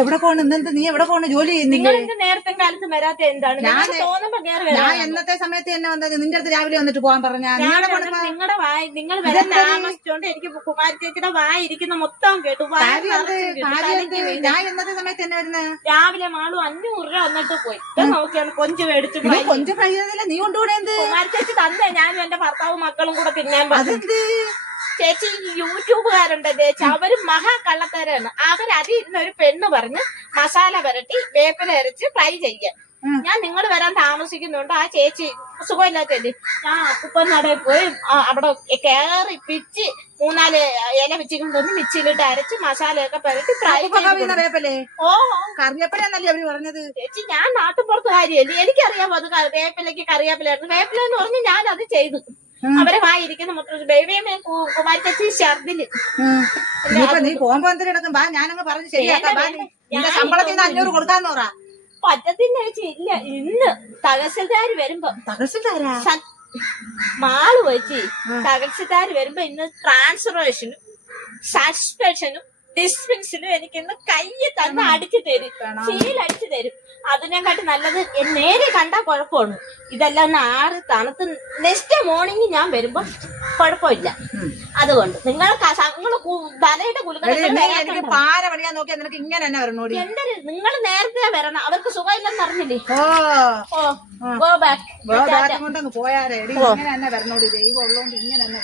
എവിടെ പോണ് ഇന്നെന്ത് നീ എവിടെ പോണ് ജോലി ചെയ്യുന്നില്ലേ? നേരത്തെ കാലത്ത് വരാത്ത എന്താണ്? ഞാൻ എന്നത്തെ സമയത്ത് തന്നെ വന്നത് നിന്റെ അടുത്ത് രാവിലെ വന്നിട്ട് പോകാൻ പറഞ്ഞാ നിങ്ങളുടെ വായ നിങ്ങൾ വരാൻ താമസിച്ചോണ്ട് എനിക്ക് കുമാരി ചേച്ചിയുടെ വായിരിക്കുന്ന മൊത്തം കേട്ടു. ഞാൻ എന്നത്തെ സമയത്ത് തന്നെ വരുന്നത് രാവിലെ മാളും 500 രൂപ വന്നിട്ട് പോയി നോക്കിയാണ് കൊഞ്ച് മേടിച്ചു. കൊഞ്ച് ഫ്രൈ ചെയ്തല്ല നീ കൊണ്ടുപോണേ. കുമാരി ചേച്ചി തന്നെ ഞാനും എന്റെ ഭർത്താവും മക്കളും കൂടെ തിന്നാൻ പറഞ്ഞു. ചേച്ചി യൂട്യൂബുകാരുണ്ട് ചേച്ചി, അവര് മഹാ കള്ളക്കാരാണ്. അവരതിൽ ഇരുന്നൊരു പെണ്ണ് പറഞ്ഞ് മസാല പുരട്ടി വേപ്പില അരച്ച് ഫ്രൈ ചെയ്യാൻ. ഞാൻ നിങ്ങൾ വരാൻ താമസിക്കുന്നുണ്ട്. ആ ചേച്ചി സുഖമില്ലാത്തല്ലേ, ഞാൻ അപ്പൂപ്പൻ നടയിൽ പോയി അവിടെ കയറി പിച്ച് 3-4 ഇല വെച്ചിക്കൊണ്ടൊന്ന് മിക്സിയിലിട്ട് അരച്ച് മസാലയൊക്കെ പുരട്ടി ഫ്രൈ വേപ്പല്ലേ? ഓ കറിവേപ്പിലല്ലേ അവര് പറഞ്ഞത്. ചേച്ചി ഞാൻ നാട്ടുപുറത്ത് കാര്യമല്ലേ, എനിക്കറിയാമോ അത് വേപ്പിലേക്ക് കറിവേപ്പിലായിരുന്നു. വേപ്പില എന്ന് പറഞ്ഞ് ഞാൻ അത് ചെയ്തു. അവരെ വായിരിക്കുന്ന മൊത്തം ബേബിയമ്മ കുമാരി ചേച്ചി ഛർദില്. നീ പോകുമ്പോ എന്തിനും ബാ, ഞാനങ്ങ് പറഞ്ഞ് ശരിയാക്കാം. ശമ്പളത്തിൽ 500 കൊടുക്കാന്ന് പറ. പറ്റത്തില്ല ചേച്ചി, ഇല്ല. ഇന്ന് തഹസിൽദാർ വരുമ്പോ മാള് വെച്ച് തഹസിൽദാർ വരുമ്പോ ഇന്ന് ട്രാൻസ്ഫറേഷനും സസ്പെൻഷനും ഡിസ്പെൻഷനും എനിക്ക് ഇന്ന് കയ്യിൽ തന്നെ അടിച്ചു തരും, സീലടിച്ചു തരും. അതിനെക്കാട്ടി നല്ലത് നേരെ കണ്ടാ കുഴപ്പമാണ്. ഇതെല്ലാം ഒന്ന് ആറ് തണുത്ത് നെക്സ്റ്റ് മോർണിംഗ് ഞാൻ വരുമ്പോ കുഴപ്പമില്ല. അതുകൊണ്ട് നിങ്ങൾ തലയുടെ നിങ്ങൾ നേരത്തെ വരണം. അവർക്ക് സുഖമില്ലെന്ന് അറിഞ്ഞില്ലേ? പോയാലേ ഇങ്ങനെ തന്നെ വരണോടി, ദൈവം ഉള്ളതുകൊണ്ട് ഇങ്ങനെ തന്നെ.